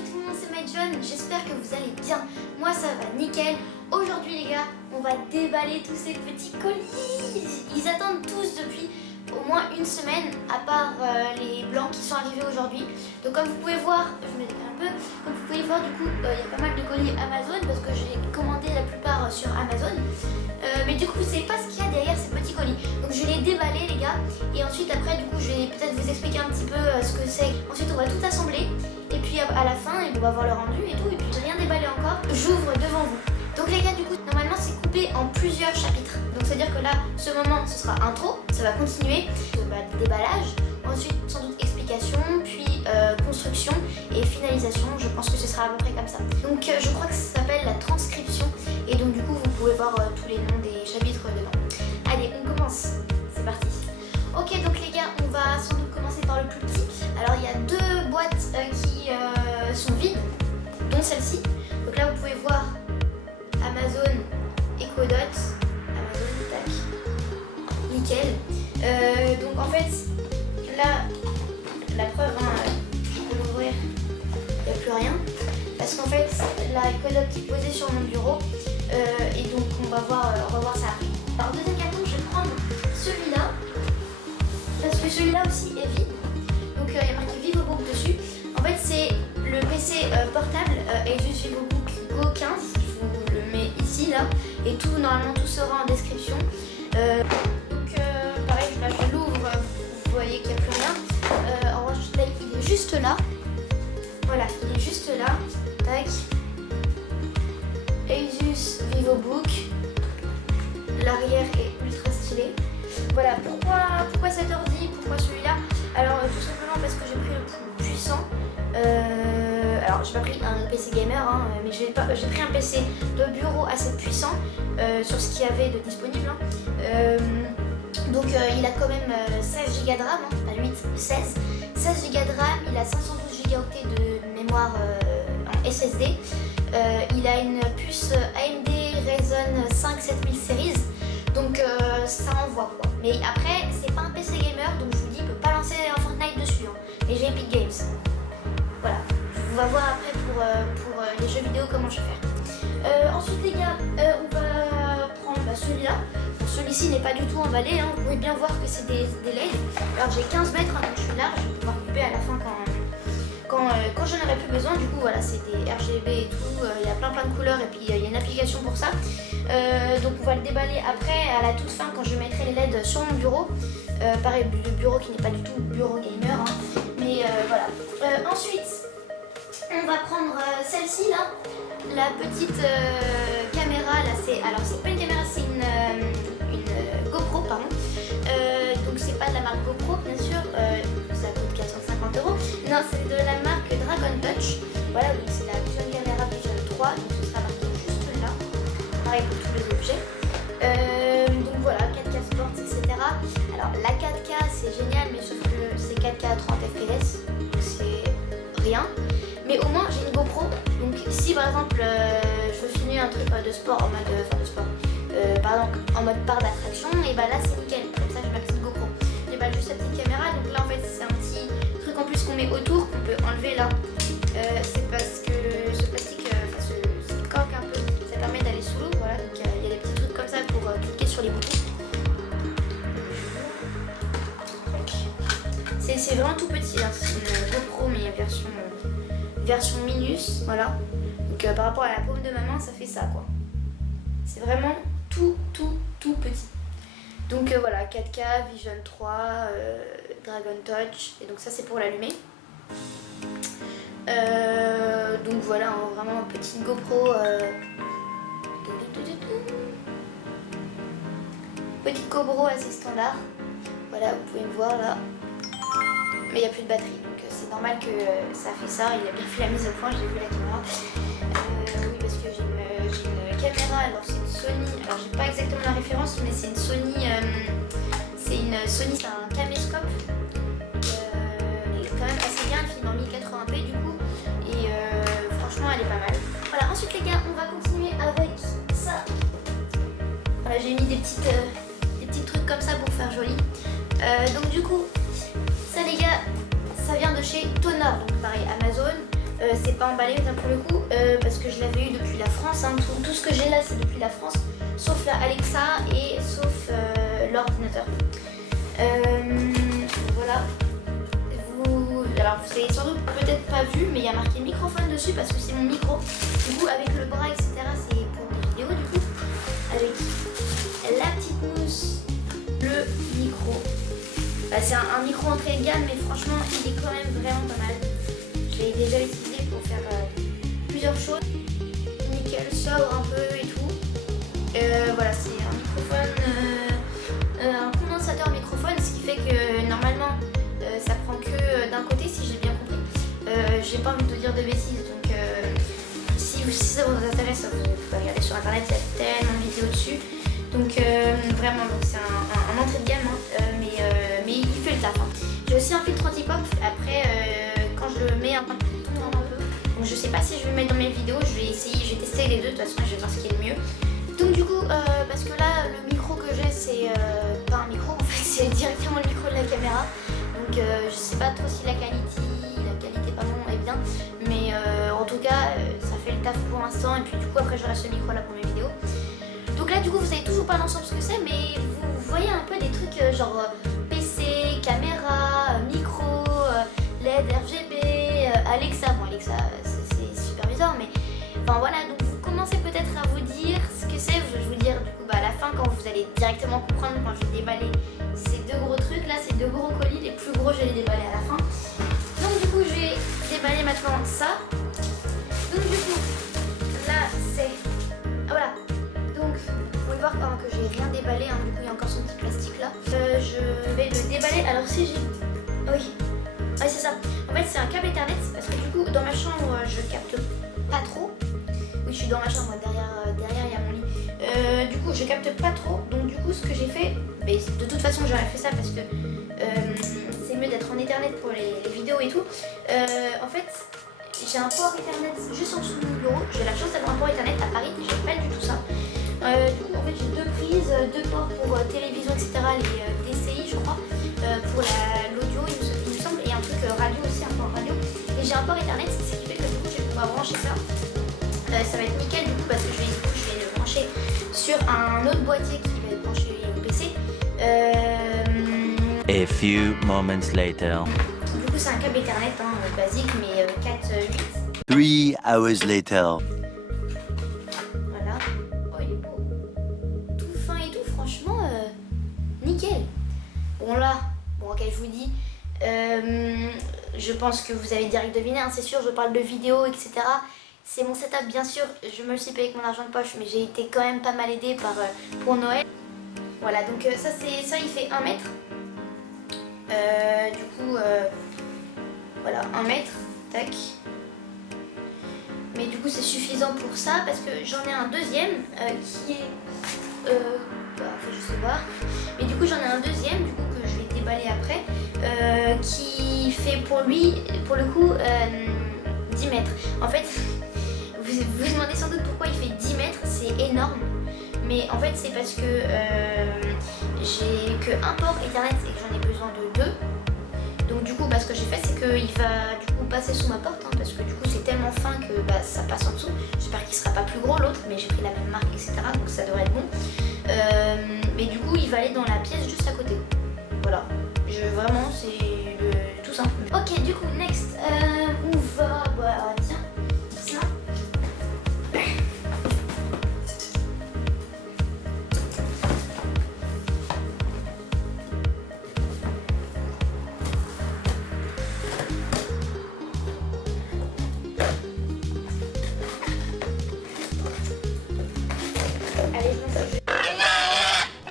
Salut tout le monde, c'est Medjon, j'espère que vous allez bien. Moi ça va nickel. Aujourd'hui les gars, on va déballer tous ces petits colis. Ils attendent tous depuis au moins une semaine, à part les blancs qui sont arrivés aujourd'hui. Donc comme vous pouvez voir, je me décale un peu, comme vous pouvez voir du coup, il y a pas mal de colis Amazon parce que j'ai commandé la plupart sur Amazon. Mais du coup vous savez pas ce qu'il y a derrière ces petits colis. Donc je vais les déballer les gars. Et ensuite après du coup je vais peut-être vous expliquer un petit peu ce que c'est. Ensuite on va tout assembler. Et puis à la fin on va voir le rendu et tout. Et puis j'ai rien déballé encore. J'ouvre devant vous. Donc les gars du coup normalement c'est coupé en plusieurs chapitres. Donc c'est à dire que là ce moment ce sera intro. Ça va continuer. Déballage. Ensuite sans doute explication. Puis construction et finalisation. Je pense que ce sera à peu près comme ça. Donc je crois que ça s'appelle la transcription. Et donc du coup vous pouvez voir tous les noms des chapitres dedans. Allez on commence. C'est parti. Ok donc les gars on va sans doute commencer par le plus petit. Alors il y a deux boîtes qui sont vides. Dont celle-ci. Donc là vous pouvez voir Amazon Echo Dot. Amazon tac. Nickel. Donc en fait là la preuve je peux l'ouvrir. Il n'y a plus rien. Parce qu'en fait la Echo Dot est posée sur mon bureau. Et donc on va voir ça après. Alors deuxième carton je vais prendre celui-là. Parce que celui-là aussi est vide. Donc il y a marqué VivoBook dessus. En fait c'est le PC portable Asus VivoBook Go 15. Je vous le mets ici là. Et tout normalement tout sera en description. Donc pareil là, je l'ouvre. Vous voyez qu'il n'y a plus rien. En revanche là il est juste là. Voilà il est juste là. Tac. Asus VivoBook. L'arrière est ultra stylé. Voilà, pourquoi cet ordi, pourquoi celui-là? Alors tout simplement parce que j'ai pris le plus puissant. Alors j'ai pas pris un PC gamer, hein, mais j'ai pris un PC de bureau assez puissant sur ce qu'il y avait de disponible. Donc il a quand même 16 Go de RAM, pas 8, 16 Go de RAM, il a 512 Go de mémoire en SSD. Il a une puce AMD Ryzen 5 7000 Series. Donc ça envoie quoi. Mais après c'est pas un PC gamer donc je vous dis il peut pas lancer un Fortnite dessus. Mais j'ai Epic Games. Voilà. On va voir après pour les jeux vidéo comment je vais faire. Ensuite les gars, on va prendre celui-là. Celui-ci n'est pas du tout emballé. Vous pouvez bien voir que c'est des LED. Alors j'ai 15 mètres donc je suis large. Je vais pouvoir couper à la fin quand je n'aurai plus besoin. Du coup voilà c'est des RGB et tout. Il y a plein de couleurs et puis il y a une application pour ça. Donc on va le déballer après à la toute fin quand je mettrai les LED sur mon bureau. Pareil le bureau qui n'est pas du tout bureau gamer. Mais voilà. Ensuite on va prendre celle-ci là. La petite caméra là alors c'est pas une caméra c'est une GoPro pardon. Donc c'est pas de la marque GoPro bien sûr. Ça coûte 450 €. Non c'est de la marque Dragon Touch. Voilà donc c'est la Vision Camera Vision 3. Donc ce sera marqué juste là. Pareil pour tous les objets. Donc voilà 4K Sport etc. Alors la 4K c'est génial mais sauf que c'est 4K à 30 FPS. Donc c'est rien. Mais au moins j'ai une GoPro. Donc si par exemple je veux filmer un truc de sport en mode par exemple en mode parc d'attraction, et bah là c'est nickel. Comme ça j'ai ma petite GoPro. J'ai pas juste la petite caméra. Donc là en fait c'est un petit truc en plus qu'on met autour qu'on peut enlever là. C'est parce que ce plastique, cette coque un peu, ça permet d'aller sous l'eau. Voilà donc il y a des petits trucs comme ça pour cliquer sur les boutons. C'est vraiment tout petit. C'est une GoPro mais version Minus, voilà. Donc par rapport à la paume de ma main, ça fait ça quoi. C'est vraiment tout petit. Donc voilà, 4K, Vision 3, Dragon Touch, et donc ça c'est pour l'allumer. Donc voilà, vraiment une petite GoPro. Petite GoPro assez standard. Voilà, vous pouvez me voir là. Mais il n'y a plus de batterie. C'est normal que ça fait ça, il a bien fait la mise au point, j'ai vu la caméra. Oui parce que j'ai une caméra, alors c'est une Sony, alors j'ai pas exactement la référence mais c'est une Sony, c'est un caméscope. Elle est quand même assez bien, elle filme en 1080p du coup et franchement elle est pas mal. Voilà ensuite les gars on va continuer avec ça. Voilà j'ai mis des petits trucs comme ça pour faire joli. Donc du coup ça les gars ça vient de chez Tonor, donc pareil Amazon. c'est pas emballé pour le coup, parce que je l'avais eu depuis la France. Hein. Tout ce que j'ai là, c'est depuis la France, sauf la Alexa et sauf l'ordinateur. Voilà. Alors vous avez sans doute peut-être pas vu, mais il y a marqué microphone dessus parce que c'est mon micro. Du coup, avec le bras, etc., c'est pour les vidéos. Du coup, avec la petite mousse, le micro. C'est un micro entrée de gamme, mais franchement, il est quand même vraiment pas mal. Je l'ai déjà utilisé pour faire plusieurs choses. Nickel, sobre un peu et tout. Voilà, c'est un microphone, un condensateur microphone, ce qui fait que normalement ça prend que d'un côté, si j'ai bien compris. J'ai pas envie de dire de bêtises, donc si ça vous intéresse, vous pouvez regarder sur internet, il y a tellement de vidéos dessus. Donc vraiment, c'est un entrée de gamme, hein, mais il fait le taf. Hein. J'ai aussi un filtre anti-pop. Après, quand je le mets un peu, donc je sais pas si je vais le mettre dans mes vidéos. Je vais essayer, je vais tester les deux. De toute façon, je vais voir ce qui est le mieux. Donc du coup, parce que là, le micro que j'ai, c'est pas un micro. En fait, c'est directement le micro de la caméra. Donc je sais pas trop si la qualité pardon, est bien. Mais en tout cas, ça fait le taf pour l'instant. Et puis du coup, après, je reste ce micro là pour mes vidéos. Donc là du coup vous savez toujours pas l'ensemble ce que c'est, mais vous voyez un peu des trucs genre PC, caméra, micro, LED, RGB, Alexa. Bon Alexa c'est super bizarre, mais enfin voilà, donc vous commencez peut-être à vous dire ce que c'est. Je vais vous dire du coup à la fin quand vous allez directement comprendre quand je vais déballer ces deux gros trucs là, ces deux gros colis, les plus gros je vais les déballer à la fin. Donc du coup je vais déballer maintenant ça. Donc du coup là c'est... Ah voilà. Donc, vous pouvez voir quand même que j'ai rien déballé, hein, du coup il y a encore son petit plastique là. Je vais le déballer, alors si j'ai... Oui, c'est ça. En fait c'est un câble Ethernet, parce que du coup dans ma chambre je capte pas trop. Oui je suis dans ma chambre, derrière il y a mon lit. Du coup je capte pas trop, donc du coup ce que j'ai fait, mais de toute façon j'aurais fait ça parce que c'est mieux d'être en Ethernet pour les vidéos et tout. En fait... J'ai un port Ethernet juste en dessous de mon bureau. J'ai la chance d'avoir un port Ethernet à Paris, j'ai pas du tout ça. Du coup, en fait, j'ai deux prises, deux ports pour télévision, etc. Les DCI, je crois, pour l'audio, il me semble, et un truc radio aussi, un port radio. Et j'ai un port Ethernet, ce qui fait que du coup, je vais pouvoir brancher ça. Ça va être nickel du coup, parce que je vais le brancher sur un autre boîtier qui va être branché au PC. A few moments later. Du coup, c'est un câble Ethernet hein, basique, mais 4-8. 3 hours later. Voilà. Oh, il est beau. Tout fin et tout, franchement, nickel. Bon, là, ok, je vous dis, je pense que vous avez direct deviné, hein, c'est sûr, je parle de vidéo, etc. C'est mon setup, bien sûr, je me le suis payé avec mon argent de poche, mais j'ai été quand même pas mal aidée pour Noël. Voilà, donc ça, il fait 1 mètre. Du coup, voilà, 1 mètre, tac. Mais du coup c'est suffisant pour ça parce que j'en ai un deuxième qui est... enfin je sais pas. Mais du coup j'en ai un deuxième du coup que je vais déballer après qui fait pour lui, pour le coup, 10 mètres. En fait, vous vous demandez sans doute pourquoi il fait 10 mètres, c'est énorme. Mais en fait c'est parce que j'ai qu'un port Ethernet et que j'en ai besoin de 2. Donc du coup ce que j'ai fait c'est qu'il va du coup passer sous ma porte hein, parce que du coup c'est tellement fin que ça passe en dessous. J'espère qu'il sera pas plus gros l'autre, mais j'ai pris la même marque etc. donc ça devrait être bon. Mais du coup il va aller dans la pièce juste à côté. Voilà, vraiment c'est tout simple. Ok du coup next on va... tiens, ça.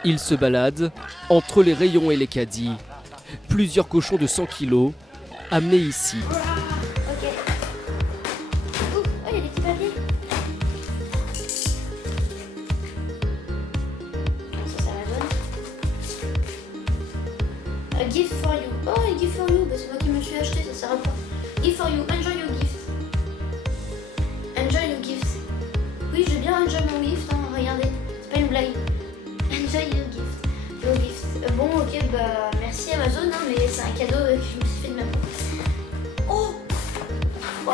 Il se balade entre les rayons et les caddies. Plusieurs cochons de 100 kilos amenés ici. Ok. Oh, il y a des petits papiers. Ça, ça la donne. A gift for you. Oh, a gift for you. C'est moi qui me le suis acheté, ça sert à quoi? Gift for you. Enjoy your gift. Enjoy your gift. Oui, je vais bien enjoy mon gift. Hein. Regardez, c'est pas une blague. Enjoy your gift. Your gift. Bon, ok, merci Amazon, hein, mais c'est un cadeau que je me suis fait de ma part. Oh, wow.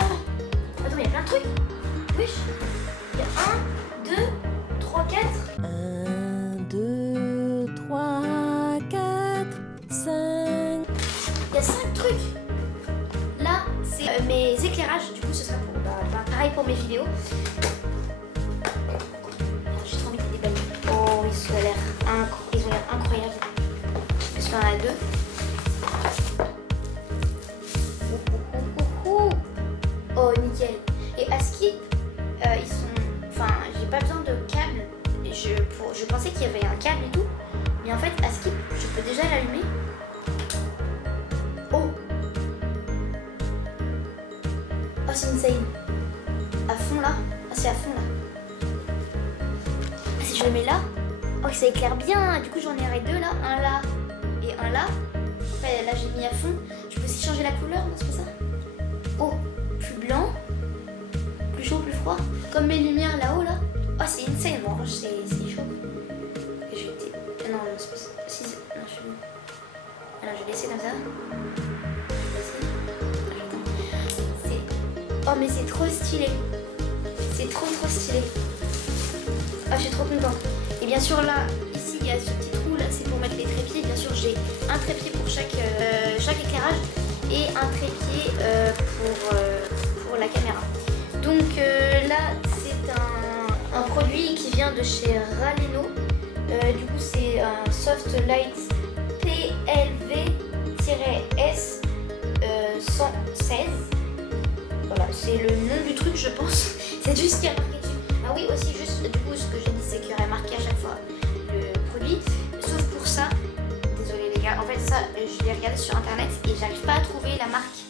les éclairages, du coup ce sera pour, pareil pour mes vidéos. J'ai trop envie de déballer. Oh, ils ont l'air incroyables. Parce qu'il y en a 2. Oh, nickel. Et à Skip, ils sont... Enfin, j'ai pas besoin de câble. Je pensais qu'il y avait un câble et tout. Mais en fait, à Skip, je peux déjà l'allumer. Oh. Oh, c'est insane. À fond là. Ah, c'est à fond là. Ah, si je le mets là. Oh, ça éclaire bien. Du coup, j'en aurai 2 là. Un là et un là. Après, là, j'ai mis à fond. Je peux aussi changer la couleur, non, c'est pas ça? Oh, plus blanc. Plus chaud, plus froid. Comme mes lumières là-haut là. Oh, c'est insane. Bon, c'est chaud. Et je vais... Non, c'est pas ça. Si, non, je suis... Alors, je vais laisser comme ça. Oh, mais c'est trop stylé. C'est trop stylé. Oh, je suis trop contente. Et bien sûr, là, ici, il y a ce petit trou là, c'est pour mettre les trépieds. Bien sûr, j'ai un trépied pour chaque éclairage et un trépied pour la caméra. Donc là, c'est un produit qui vient de chez Raleno. Du coup, c'est un Soft Light PLV-S 116. Voilà, c'est le nom du truc, je pense. C'est juste ce qu'il y a marqué dessus. Ah oui, aussi, juste, du coup, ce que j'ai dit, c'est qu'il y aurait marqué à chaque fois le produit. Sauf pour ça, désolé les gars, en fait, ça, je l'ai regardé sur internet et j'arrive pas à trouver la marque.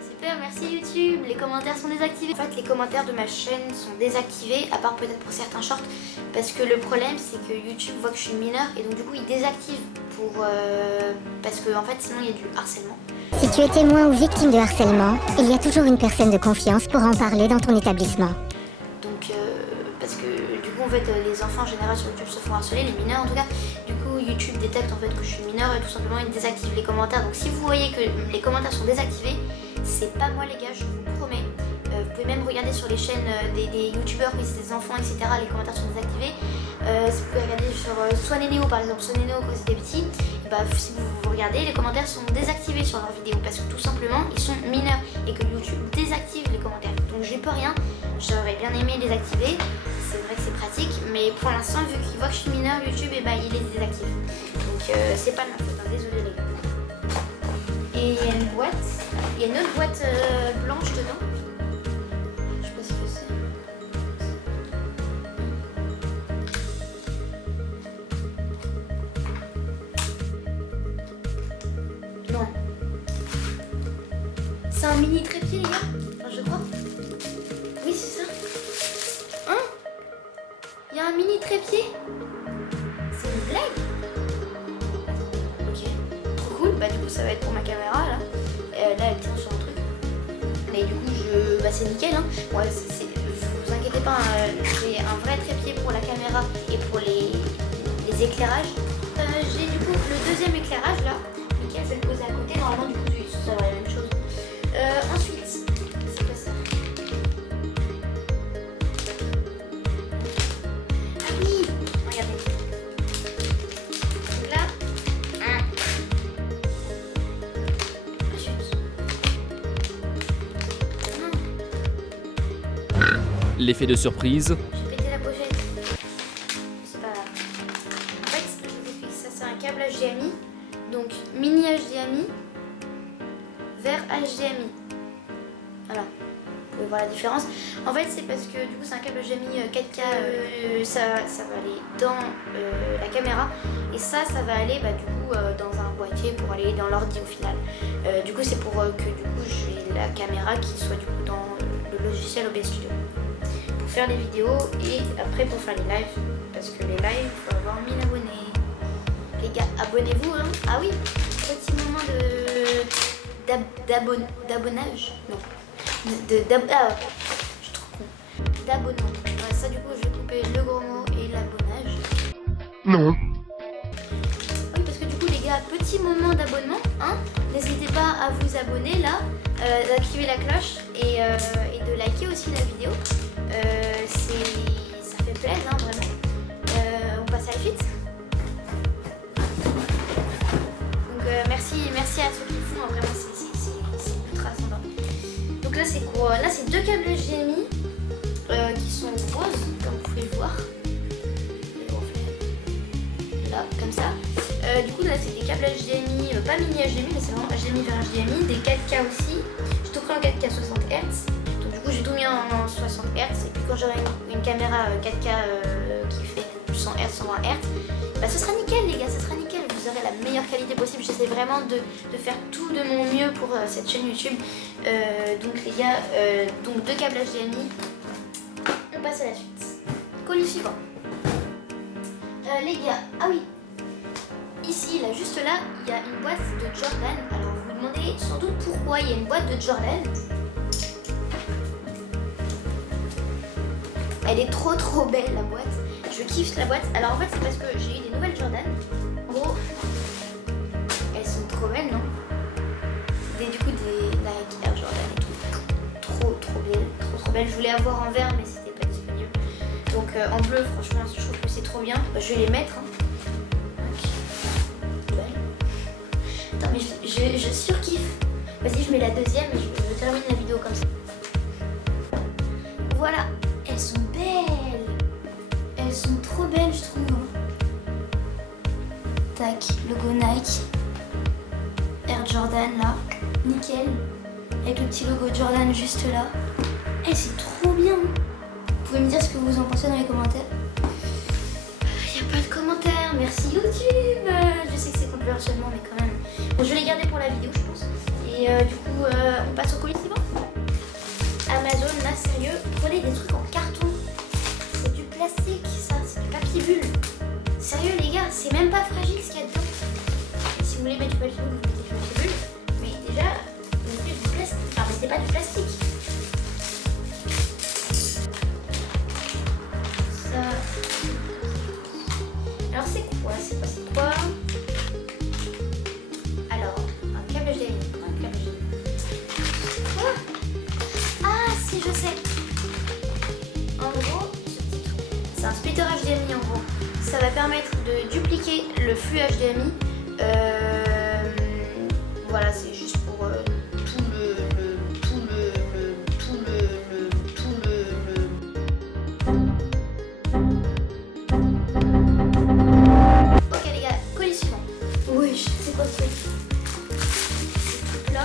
Super, merci YouTube. Les commentaires sont désactivés. En fait, les commentaires de ma chaîne sont désactivés, à part peut-être pour certains shorts. Parce que le problème, c'est que YouTube voit que je suis mineure et donc, du coup, il désactive parce que, en fait, sinon, il y a du harcèlement. Si tu es témoin ou victime de harcèlement, il y a toujours une personne de confiance pour en parler dans ton établissement. Donc, parce que du coup, en fait, les enfants en général sur YouTube se font harceler, les mineurs en tout cas. Du coup, YouTube détecte en fait que je suis mineure et tout simplement il désactive les commentaires. Donc, si vous voyez que les commentaires sont désactivés, c'est pas moi les gars, je vous promets. Vous pouvez même regarder sur les chaînes des youtubeurs qui c'est des enfants, etc. Les commentaires sont désactivés. Si vous pouvez regarder sur Swanénéo par exemple, Swanénéo quand c'était petit, bah, si vous regardez, les commentaires sont désactivés sur leurs vidéos parce que tout simplement ils sont mineurs et que YouTube désactive les commentaires. Donc j'y peux rien, j'aurais bien aimé les activer, c'est vrai que c'est pratique, mais pour l'instant vu qu'il voit que je suis mineur, YouTube et bah, il les désactive. Donc c'est pas de ma faute, hein, désolé les gars. Et il y a une boîte, il y a une autre boîte blanche dedans. Je sais pas ce que c'est. Non. C'est un mini trépied les gars, enfin, je crois. Oui c'est ça. Hein? Il y a un mini trépied? C'est une blague? Ok. Trop cool, bah du coup ça va être pour ma caméra là. Là elle tient sur un truc. Et du coup bah c'est nickel hein. Ouais, vous inquiétez pas, hein, j'ai un vrai trépied pour la caméra et pour les éclairages. J'ai du coup le deuxième éclairage là. Nickel, je vais le poser à côté. Normalement du coup ça va la même chose. Ensuite, c'est quoi ça? Ah oui, regardez. Donc là, L'effet de surprise, j'ai pété la pochette. C'est pas grave. En fait, je vous explique, ça c'est un câble HDMI. Donc mini HDMI vers HDMI. Voilà. Vous pouvez voir la différence. En fait, c'est parce que du coup, c'est un câble HDMI 4K. Ça va aller dans la caméra. Et ça va aller du coup dans un boîtier pour aller dans l'ordi au final. Du coup, c'est pour que du coup, j'ai la caméra qui soit du coup dans le logiciel OBS Studio. Pour faire les vidéos et après pour faire les lives. Parce que les lives, il faut avoir 1000 abonnés. Les gars, abonnez-vous hein. Ah oui, petit moment d'abonnage. Non. Je suis trop con. D'abonnement. Ouais, ça du coup je vais couper le gros mot et l'abonnage. Non. Oui parce que du coup les gars, petit moment d'abonnement, hein. N'hésitez pas à vous abonner là, d'activer la cloche et de liker aussi la vidéo. Ça fait plaisir hein, vraiment. On passe à la suite. Donc merci à ceux qui le font, vraiment c'est ultra ascendant. Donc là c'est quoi? là c'est 2 câbles HDMI qui sont roses comme vous pouvez le voir. Là comme ça. Du coup là c'est des câbles HDMI, pas mini HDMI mais c'est vraiment HDMI vers HDMI, des 4K aussi. J'ai tout pris en 4K 60 Hz. Donc du coup j'ai tout mis en 60 Hz et puis quand j'aurai une caméra 4K qui fait 100 Hz, 120 Hz, bah ce sera nickel les gars, ce sera nickel. Vous aurez la meilleure qualité possible. J'essaie vraiment de faire tout de mon mieux pour cette chaîne YouTube. Donc les gars, donc 2 câbles HDMI. On passe à la suite. Colis suivant. Les gars, ah oui. Ici, là, juste là, il y a une boîte de Jordan. Alors vous vous demandez sans doute pourquoi il y a une boîte de Jordan. Elle est trop belle la boîte. Je kiffe la boîte. Alors en fait c'est parce que j'ai eu des nouvelles Jordan. En gros, elles sont trop belles, non? Du coup des Nike Air Jordan et tout. Trop belles. Trop belles. Je voulais avoir en vert mais c'était pas disponible. Donc en bleu franchement je trouve que c'est trop bien. Bah, je vais les mettre. Hein. Attends mais je surkiffe. Vas-y je mets la deuxième et je termine la vidéo comme ça. Voilà. Elles sont belles. Elles sont trop belles je trouve. Tac, logo Nike. Air Jordan là. Nickel. Avec le petit logo Jordan juste là. Eh c'est trop bien. Vous pouvez me dire ce que vous en pensez dans les commentaires. Il n'y a pas de commentaires. Merci YouTube. Je sais que c'est controversiellement mais quand même. Bon, je vais les garder pour la vidéo je pense. Et du coup on passe au colis suivant. Amazon là sérieux. Prenez des trucs en carton. C'est du plastique ça. C'est du papier bulle. Sérieux les gars, c'est même pas fragile ce qu'il y a dedans. Et si vous voulez mettre du papier bulle, vous mettez du papier bulle. Mais déjà, vous mettez du plastique. Enfin, mais c'est pas du plastique. Ça. Alors c'est quoi? C'est quoi? Alors, un câble HDMI. Un câble HDMI. Quoi? Ah si je sais. En gros, c'est un splitter HDMI en gros. Ça va permettre de dupliquer le flux HDMI. Voilà, c'est juste pour tout le. Ok les gars, colis suivant. Oui, c'est quoi ce truc? Ce truc là,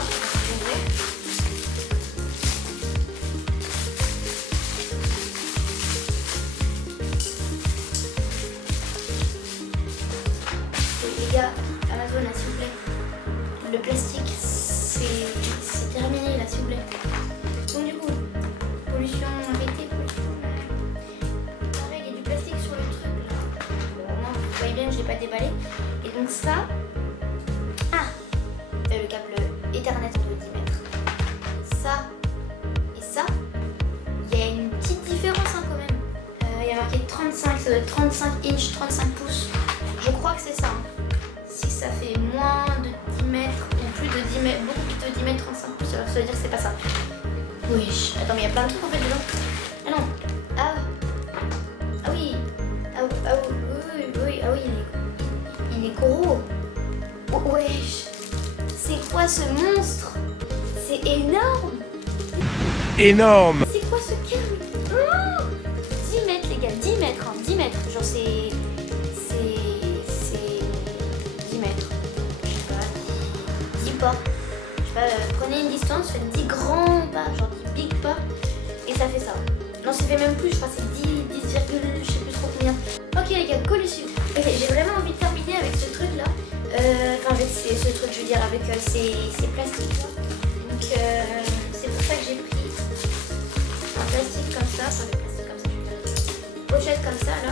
les gars, Amazon là s'il vous plaît. Le plastique c'est terminé là s'il vous plaît. Donc du coup, pollution arrêtée, pollution. Pareil, il y a du plastique sur le truc là. Bon, au moins vous voyez bien que je l'ai pas déballé. Et donc ça. Ah, le câble Ethernet de 10 mètres. Ça et ça. Il y a une petite différence hein, quand même. Il y a marqué 35, ça doit être 35 inches, 35 pouces. Je crois que c'est ça. Hein. Si ça fait moins de 10 mètres ou plus de 10 mètres, beaucoup plus de 10 mètres 35 pouces, alors ça veut dire que c'est pas ça. Oui, attends, mais il y a plein de trucs en fait dedans. Ah non, ah oui, ah oui, il est gros. Oh, wesh, c'est quoi ce monstre? C'est énorme. Énorme. C'est quoi ce câble? Oh 10 mètres les gars, 10 mètres, hein, 10 mètres, genre c'est 10 mètres, je sais pas, 10 pas, je sais pas, prenez une distance, faites 10 grands pas, genre 10 big pas, et ça fait ça. Non, ça fait même plus, je crois que c'est 10, je sais plus trop combien. Ok les gars, colis suivant. Ok, j'ai vraiment envie de terminer avec ce truc là, enfin avec ce truc, je veux dire, avec ces plastiques là. Donc c'est pour ça que j'ai pris un plastique comme ça, enfin des plastiques comme ça, je veux dire, une pochette comme ça là.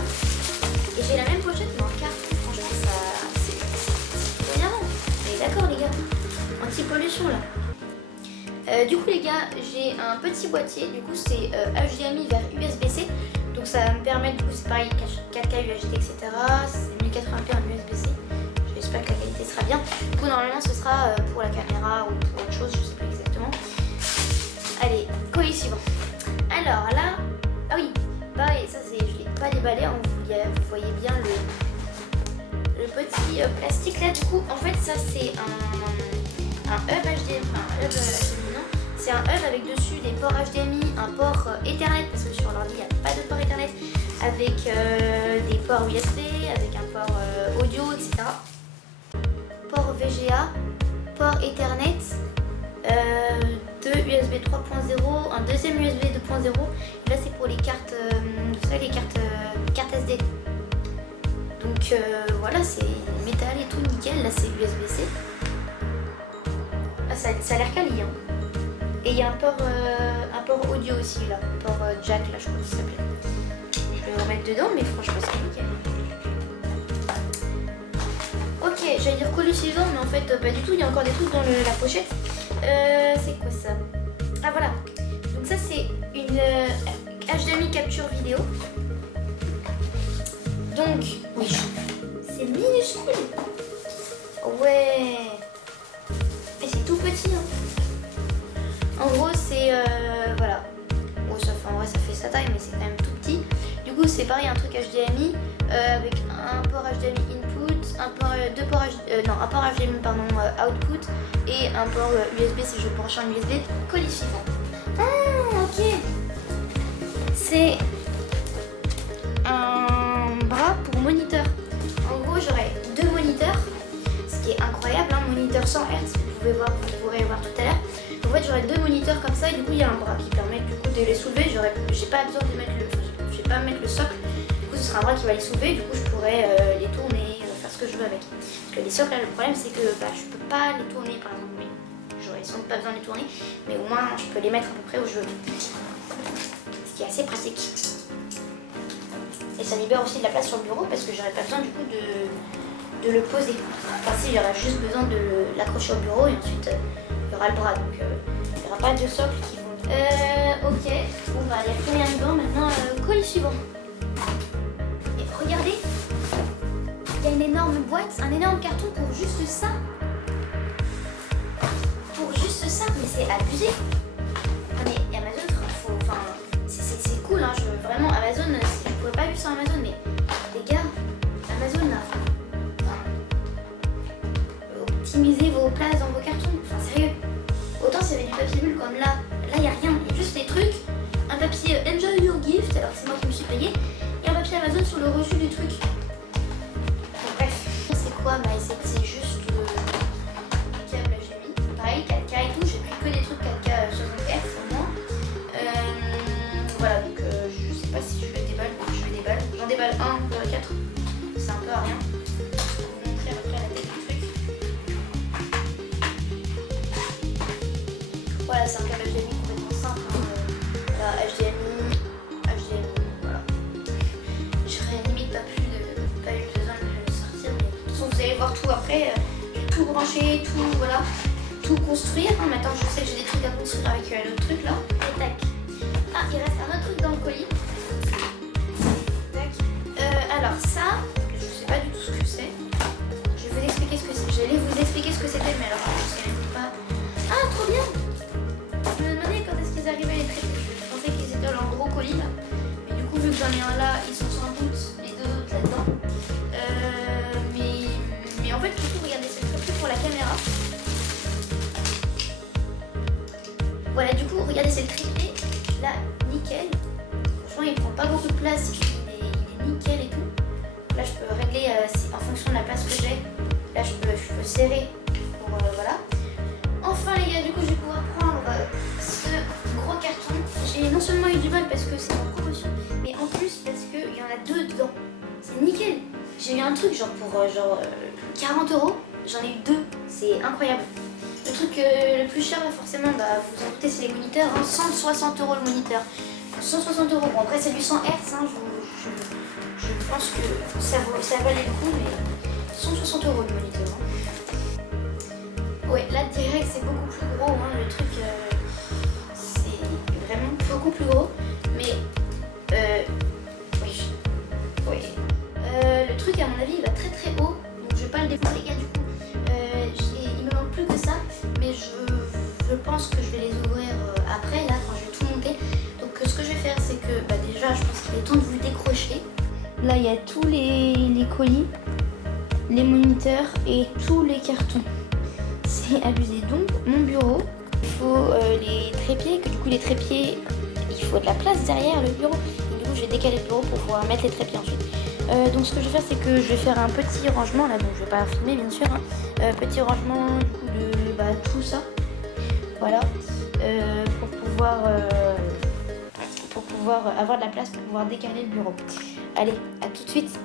Et j'ai la même pochette mais en carton, franchement ça c'est énervant. Mais d'accord les gars, anti-pollution là. Du coup les gars, j'ai un petit boîtier, du coup c'est HDMI vers USB-C. Donc ça va me permettre, du coup c'est pareil, 4K UHD etc. C'est 1080p en USB-C. J'espère que la qualité sera bien. Du coup normalement ce sera pour la caméra ou pour autre chose, je sais pas exactement. Allez, colis suivant. Alors là, ah oui, pareil, ça c'est, je l'ai pas déballé, hein, vous voyez bien le petit plastique là. Du coup en fait ça c'est un hub HDMI, enfin un hub HDMI non, C'est un hub avec dessus des ports HDMI, un port Ethernet, parce que sur l'ordi il n'y a pas de port Ethernet, avec des ports USB, avec un port audio, etc. Port VGA, port Ethernet, deux USB 3.0, un deuxième USB 2.0. Là c'est pour les cartes, vous savez, les cartes SD. Donc voilà, c'est métal et tout nickel. Là c'est USB-C. Ah, ça a l'air quali, hein. Et il y a un port audio aussi là, port jack là, je crois que ça s'appelait. Je vais le remettre dedans, mais franchement c'est nickel. Ok, j'allais dire colis suivant, mais en fait pas du tout, il y a encore des trucs dans la pochette. C'est quoi ça? Ah voilà, donc ça c'est une HDMI capture vidéo. Donc, oui, c'est minuscule. Ouais, et c'est tout petit, hein. En gros c'est, voilà. Bon, en vrai ça fait sa taille, mais c'est quand même tout petit. Du coup c'est pareil, un truc HDMI avec un port HDMI input, un port HDMI output et un port USB si je branche un USB. Colis suivant. Ah ok. C'est un bras pour moniteur. En gros j'aurai deux moniteurs, ce qui est incroyable, hein, moniteur 100 Hz, vous pourrez voir tout à l'heure. En fait j'aurai deux moniteurs comme ça et du coup il y a un bras qui permet du coup de les soulever. J'ai pas besoin de mettre le socle. Du coup ce sera un bras qui va les soulever. Du coup je pourrais les tourner, faire ce que je veux avec. Parce que les socles là, le problème c'est que je peux pas les tourner par exemple. Mais j'aurais sans doute pas besoin de les tourner, mais au moins je peux les mettre à peu près où je veux. Ce qui est assez pratique. Et ça libère aussi de la place sur le bureau parce que j'aurais pas besoin du coup de le poser. Enfin si, j'aurais juste besoin de l'accrocher au bureau et ensuite il y aura le bras. Donc il n'y aura pas de socle qui vont... ok, bon bah il y a plus rien dedans. Maintenant, colis suivant. Et regardez, il y a une énorme boîte, un énorme carton pour juste ça. Pour juste ça, mais c'est abusé. Non mais Amazon, c'est cool, hein, vraiment Amazon, je pourrais pas vivre sur Amazon, mais les gars, Amazon là, optimisez vos places dans vos cartons, enfin sérieux. Autant s'il y avait du papier bulle comme là il n'y a rien, il y a juste des trucs, un papier Enjoy Your Gift, alors c'est moi qui me suis payé, et un papier Amazon sur le reçu du truc. Bon, bref, c'est quoi? Bah c'est juste le câble HDMI, pareil 4K et tout, j'ai pris que des trucs 4K 60 Hz au moins. Voilà, donc je sais pas si je le déballe, donc je le déballe. J'en déballe un pour 4, c'est un peu à rien. Je vais vous montrer à peu près la tête du truc. Voilà, c'est un câble HDMI complètement simple, hein. Voilà, HDMI, voilà. J'aurais limite pas eu besoin de le sortir, mais de toute façon vous allez voir tout après. Je vais tout brancher, tout, voilà, tout construire. Hein. Maintenant je sais que j'ai des trucs à construire avec l'autre truc là. Et tac. Ah, il reste un autre truc dans le colis. Tac. Alors ça, je sais pas du tout ce que c'est. Je vais vous expliquer ce que c'est. J'allais vous expliquer ce que c'était, mais alors je sais pas. Ah, trop bien. Je me demandais quand est-ce qu'ils arrivaient les traités. Je pensais qu'ils étaient dans le gros colis là. Mais du coup, vu que j'en ai un là, ils sont sans doute les deux autres là-dedans. Mais en fait, du coup, regardez, c'est très pour la caméra. Voilà, du coup, regardez, c'est le triplé. Là, nickel. Franchement, il prend pas beaucoup de place. Il est nickel et tout. Là, je peux régler en fonction de la place que j'ai. Là, je peux serrer pour voilà. Enfin, les gars, du coup, je vais pouvoir prendre ce gros carton. J'ai non seulement eu du mal parce que c'est en promotion, mais en plus parce qu'il y en a deux dedans. C'est nickel. J'ai eu un truc genre pour 40 €. J'en ai eu deux. C'est incroyable. Le truc le plus cher, forcément, bah, vous en doutez, c'est les moniteurs. Hein. 160 € le moniteur. 160 €. Bon, après, c'est du 100 Hz. Hein. Je pense que ça valait le coup, mais 160 € le moniteur. Hein. Ouais, là, direct, c'est beaucoup plus gros. Hein. Le truc, c'est vraiment beaucoup plus gros. Mais, oui. Le truc, à mon avis, il va très très haut. Donc, je vais pas le défoncer, les gars, du coup. Il me manque plus que ça, mais je pense que je vais les ouvrir après, là, quand je vais tout monter. Donc ce que je vais faire, c'est que déjà, je pense qu'il est temps de vous le décrocher. Là, il y a tous les colis, les moniteurs et tous les cartons. C'est abusé. Donc, mon bureau, faut les trépieds, que du coup les trépieds, il faut de la place derrière le bureau. Et du coup, je vais décaler le bureau pour pouvoir mettre les trépieds ensuite. Donc ce que je vais faire, c'est que je vais faire un petit rangement là, donc je vais pas filmer bien sûr, hein. Petit rangement du coup de tout ça, voilà, pour pouvoir avoir de la place pour pouvoir décaler le bureau. Allez, à tout de suite.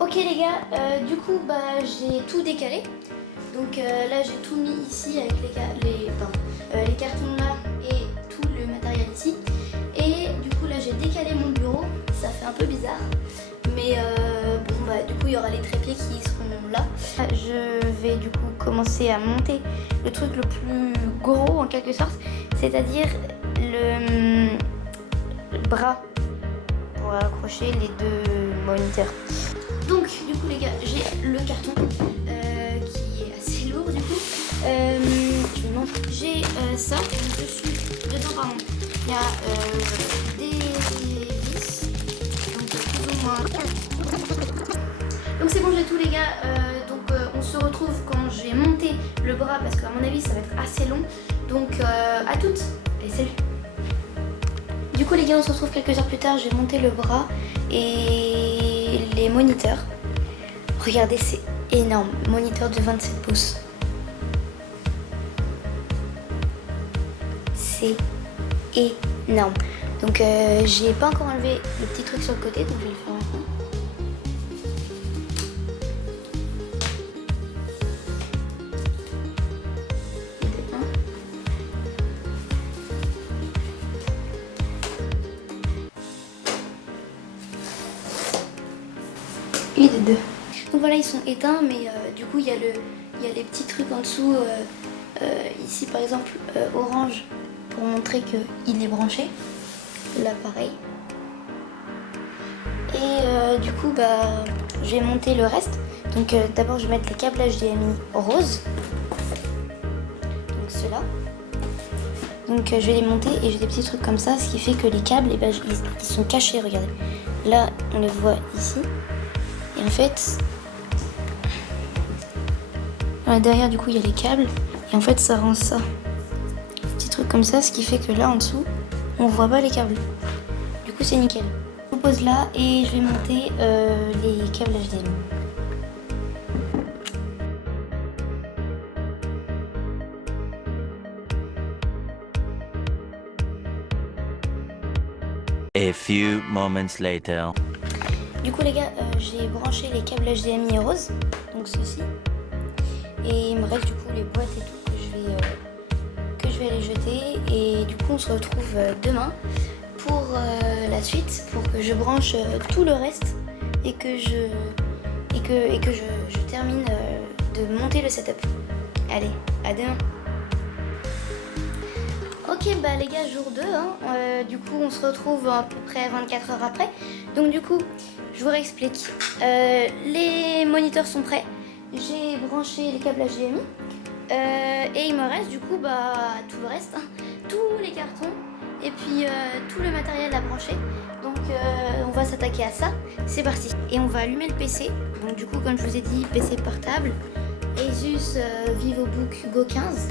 Ok les gars, du coup j'ai tout décalé. Donc là j'ai tout mis ici avec les cartons là et tout le matériel ici. Et du coup là j'ai décalé mon bureau, ça fait un peu bizarre. Mais du coup il y aura les trépieds qui seront là. Je vais du coup commencer à monter le truc le plus gros en quelque sorte, c'est-à-dire le bras pour accrocher les deux moniteurs. Donc du coup les gars, j'ai le carton qui est assez lourd du coup. Je vous montre. J'ai ça dessus. Dedans pardon, il y a des vis. Donc plus ou moins. Donc c'est bon, j'ai tout les gars. On se retrouve quand j'ai monté le bras parce qu'à mon avis ça va être assez long. Donc à toutes et salut. Du coup les gars, on se retrouve quelques heures plus tard. J'ai monté le bras et les moniteurs. Regardez, c'est énorme. Moniteur de 27 pouces. C'est énorme. Donc j'ai pas encore enlevé le petit truc sur le côté, donc je vais le faire maintenant. Et de deux. Donc voilà, ils sont éteints, mais du coup il y a les petits trucs en dessous, ici par exemple orange, pour montrer qu'il est branché, là pareil. Et du coup je vais monter le reste. Donc d'abord je vais mettre les câbles HDMI rose, donc ceux-là. Donc je vais les monter et j'ai des petits trucs comme ça, ce qui fait que les câbles ils sont cachés, regardez. Là on les voit ici. Et en fait, derrière du coup il y a les câbles et en fait ça rend ça, petit truc comme ça, ce qui fait que là en dessous on voit pas les câbles. Du coup c'est nickel. Je vous pose là et je vais monter les câbles HDMI. A few moments later. Du coup les gars, j'ai branché les câbles HDMI rose, donc ceux-ci. Et il me reste du coup les boîtes et tout que je vais aller jeter. Et du coup on se retrouve demain pour la suite, pour que je branche tout le reste et que je termine de monter le setup. Allez, à demain. Ok les gars, jour 2, hein. Du coup on se retrouve à peu près 24 heures après. Donc du coup, je vous réexplique. Les moniteurs sont prêts. J'ai branché les câbles HDMI. Et il me reste du coup tout le reste, hein. Tous les cartons et puis tout le matériel à brancher. Donc on va s'attaquer à ça. C'est parti. Et on va allumer le PC. Donc du coup, comme je vous ai dit, PC portable. Asus VivoBook Go 15.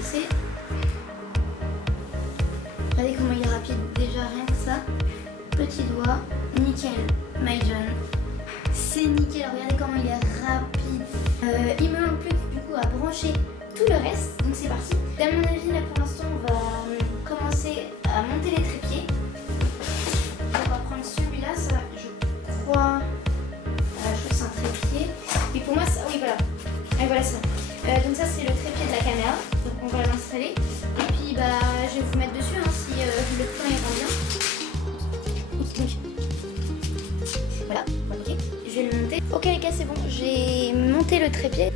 PC. Regardez comment il est rapide, déjà rien que ça. Petit doigt, nickel, MyJohn. C'est nickel, regardez comment il est rapide. Il me manque plus que du coup à brancher tout le reste, donc c'est parti. À mon avis là pour l'instant on va commencer à monter les trépieds. On va prendre celui-là, ça je crois, je crois que c'est un trépied. Et pour moi ça, oui voilà, et voilà ça. Donc ça c'est le trépied de la caméra, donc on va l'installer et puis je vais vous mettre dessus hein, si le plan ira bien. Voilà, ok, je vais le monter. Ok les gars, c'est bon, j'ai monté le trépied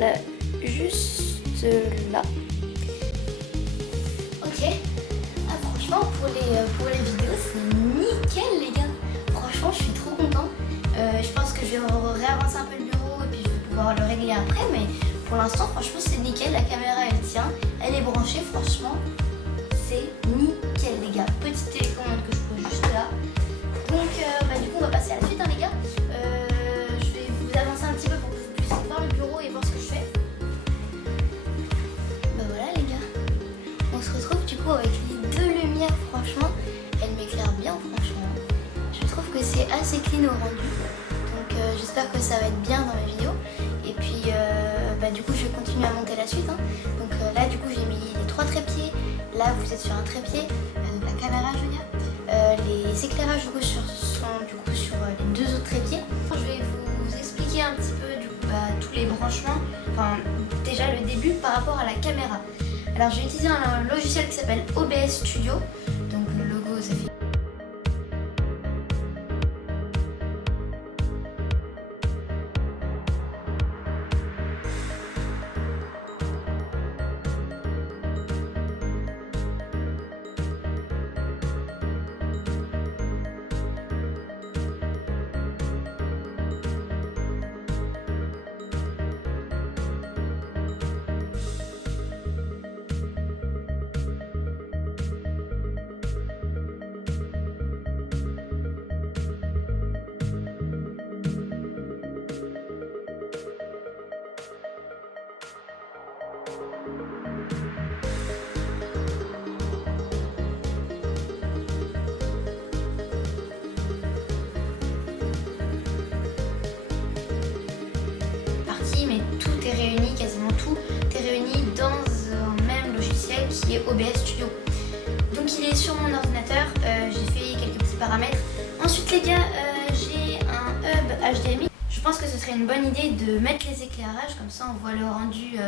là, juste là. Ok, franchement pour les vidéos c'est nickel les gars, franchement je suis trop content. Je pense que je vais réavancer un peu le bureau et puis je vais pouvoir le régler après, mais pour l'instant franchement c'est nickel, la caméra elle tient, elle est branchée, franchement c'est nickel les gars. Petite télécommande que je pose juste là. Donc du coup on va passer à la suite. continue à monter la suite. Hein. Donc là du coup j'ai mis les 3 trépieds. Là vous êtes sur un trépied, donc la caméra je veux dire. Les éclairages du coup, sont du coup sur les 2 autres trépieds. Je vais vous expliquer un petit peu du coup, tous les branchements. Enfin déjà le début par rapport à la caméra. Alors j'ai utilisé un logiciel qui s'appelle OBS Studio. Donc le logo ça fait... mais tout est réuni, quasiment tout est réuni dans un même logiciel qui est OBS Studio. Donc il est sur mon ordinateur, j'ai fait quelques petits paramètres. Ensuite les gars, j'ai un hub HDMI. Je pense que ce serait une bonne idée de mettre les éclairages, comme ça on voit le rendu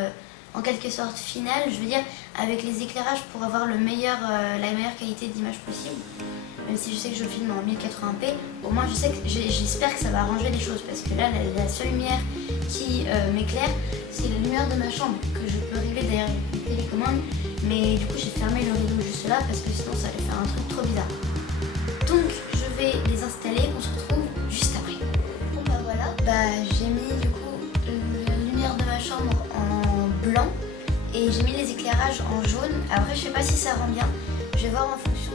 en quelque sorte final, je veux dire avec les éclairages pour avoir la meilleure qualité d'image possible. Même si je sais que je filme en 1080p, au moins j'espère que ça va arranger les choses, parce que là la seule lumière qui m'éclaire, c'est la lumière de ma chambre, que je peux régler derrière une télécommande, mais du coup j'ai fermé le rideau juste là parce que sinon ça allait faire un truc trop bizarre. Donc je vais les installer, on se retrouve juste après. Bon voilà, j'ai mis du coup la lumière de ma chambre en blanc et j'ai mis les éclairages en jaune. Après je sais pas si ça rend bien, je vais voir en fonction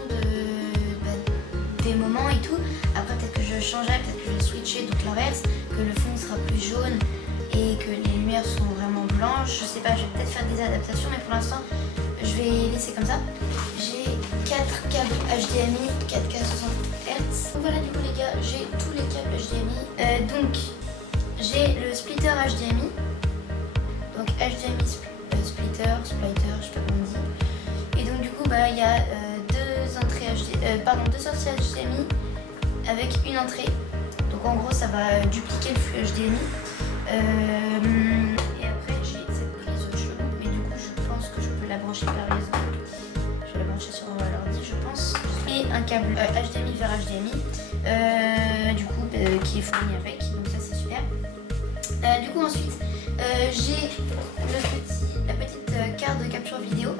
des moments et tout. Après peut-être que je changerai, peut-être que je vais switcher, donc l'inverse, que le fond sera plus jaune et que les lumières sont vraiment blanches. Je sais pas, je vais peut-être faire des adaptations, mais pour l'instant je vais laisser comme ça. J'ai 4 câbles HDMI 4K 60 Hz. Donc voilà, du coup les gars, j'ai tous les câbles HDMI. Donc j'ai le splitter HDMI. Donc HDMI splitter, je sais pas comment on dit. Et donc du coup il y a deux sorties HDMI avec une entrée. Donc en gros ça va dupliquer le flux HDMI. Et après j'ai cette prise chelou, mais du coup je pense que je peux la brancher par USB. Je vais la brancher sur l'ordi je pense. Et un câble HDMI vers HDMI du coup qui est fourni avec, donc ça c'est super. Du coup ensuite j'ai la petite carte de capture vidéo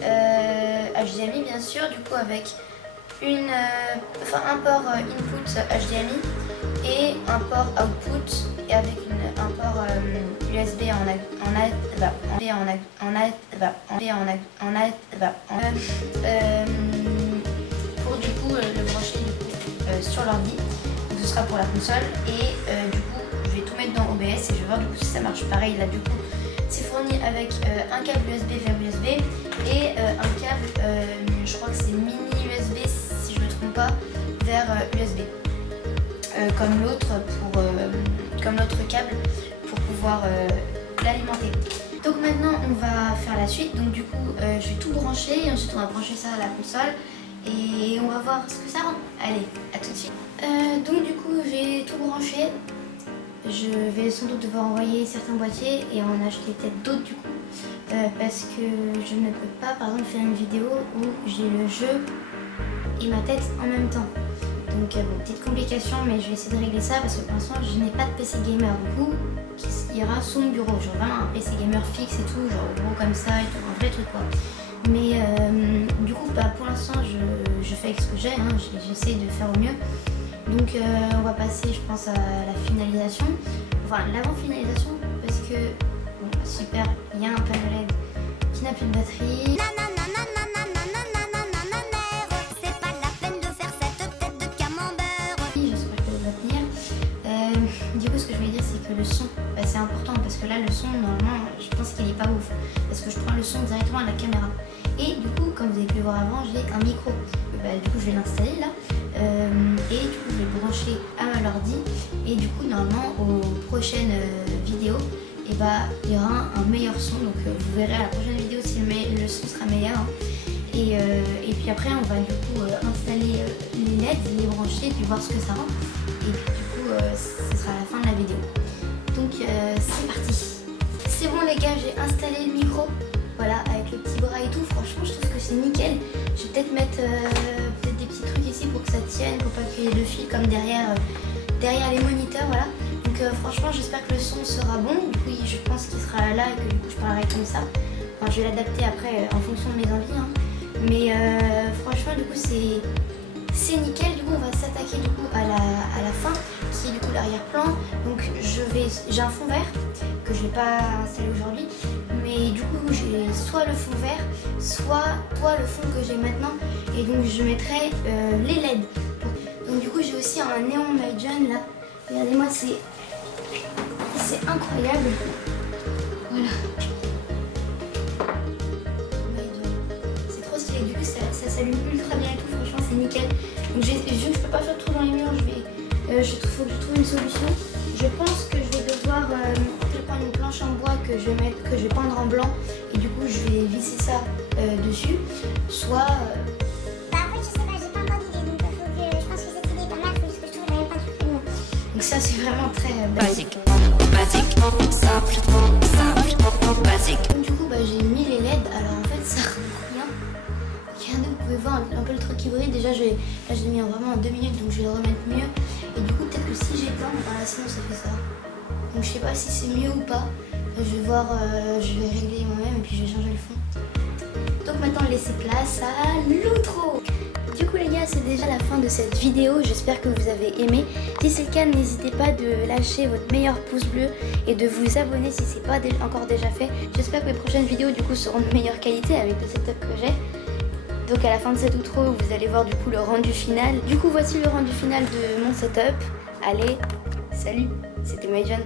HDMI bien sûr, du coup avec un port input HDMI et un port output et avec un port USB pour du coup le brancher sur l'ordi. Ce sera pour la console et du coup je vais tout mettre dans OBS et je vais voir du coup si ça marche. Pareil là du coup c'est fourni avec un câble USB vers USB et un câble, je crois que c'est mini USB si je ne me trompe pas, vers USB. Comme l'autre câble pour pouvoir l'alimenter. Donc maintenant on va faire la suite. Donc du coup je vais tout brancher et ensuite on va brancher ça à la console et on va voir ce que ça rend. Allez, à tout de suite. Donc du coup j'ai tout branché. Je vais sans doute devoir envoyer certains boîtiers et en acheter peut-être d'autres du coup. Parce que je ne peux pas par exemple faire une vidéo où j'ai le jeu et ma tête en même temps. Donc petite complication, mais je vais essayer de régler ça parce que pour l'instant je n'ai pas de PC gamer du coup qui ira sous mon bureau. Genre vraiment un PC gamer fixe et tout, genre gros comme ça et tout, un vrai truc quoi. Mais du coup pour l'instant je fais avec ce que j'ai, hein, j'essaie de faire au mieux. Donc on va passer je pense à la finalisation, enfin l'avant-finalisation parce que bon super, il y a un panneau LED qui n'a plus de batterie. Du coup ce que je voulais dire c'est que le son c'est important parce que là le son normalement je pense qu'il est pas ouf parce que je prends le son directement à la caméra et du coup comme vous avez pu voir avant j'ai un micro, du coup je vais l'installer là et du coup je vais le brancher à l'ordi et du coup normalement aux prochaines vidéos et bah il y aura un meilleur son. Donc vous verrez à la prochaine vidéo si le son sera meilleur. Hein. Et puis après on va du coup installer les LED, les brancher, puis voir ce que ça rend. Et puis du coup ce sera la fin de la vidéo. Donc c'est parti. C'est bon les gars, j'ai installé le micro. Voilà, avec le petit bras et tout. Franchement je trouve que c'est nickel. Je vais peut-être mettre des petits trucs ici pour que ça tienne, pour pas qu'il y ait de fil comme derrière les moniteurs. Voilà. Donc franchement j'espère que le son sera bon. Du coup je pense qu'il sera là et que du coup je parlerai comme ça. Enfin, je vais l'adapter après en fonction de mes envies. Hein. Mais franchement du coup c'est nickel. Du coup on va s'attaquer du coup à la fin qui est du coup l'arrière-plan. Donc j'ai un fond vert que je vais pas installer aujourd'hui. Mais du coup j'ai soit le fond vert, soit le fond que j'ai maintenant. Et donc je mettrai les LED. Donc du coup j'ai aussi un néon Maiden là. Regardez-moi, c'est incroyable. Voilà. C'est trop stylé. Du coup ça s'allume ultra bien et tout. Franchement c'est nickel. Donc vu que je peux pas faire tout dans les murs, faut que je trouve une solution. Je pense que je vais devoir prendre une planche en bois que je vais peindre en blanc et du coup je vais visser ça dessus. Soit Bah en fait je sais pas, j'ai pas encore d'idée donc je pense que cette idée est pas mal, faut juste que je trouve la même peinture que moi. donc ça c'est vraiment très basique. Donc, du coup bah, j'ai mis les LED, alors en fait ça rend rien. Regardez, vous pouvez voir un peu le truc qui brille. Déjà là je l'ai mis vraiment en 2 minutes donc je vais le remettre mieux. Et du coup peut-être que si j'éteins, voilà, sinon ça fait ça. Donc je sais pas si c'est mieux ou pas. Je vais voir, je vais régler moi-même et puis je vais changer le fond. Donc maintenant laissez place à l'outro. Du coup les gars c'est déjà la fin de cette vidéo, j'espère que vous avez aimé. Si c'est le cas n'hésitez pas de lâcher votre meilleur pouce bleu et de vous abonner si c'est pas encore déjà fait. J'espère que les prochaines vidéos du coup seront de meilleure qualité avec le setup que j'ai. Donc à la fin de cette outro vous allez voir du coup le rendu final. Du coup voici le rendu final de mon setup. Allez, salut, c'était Maiden.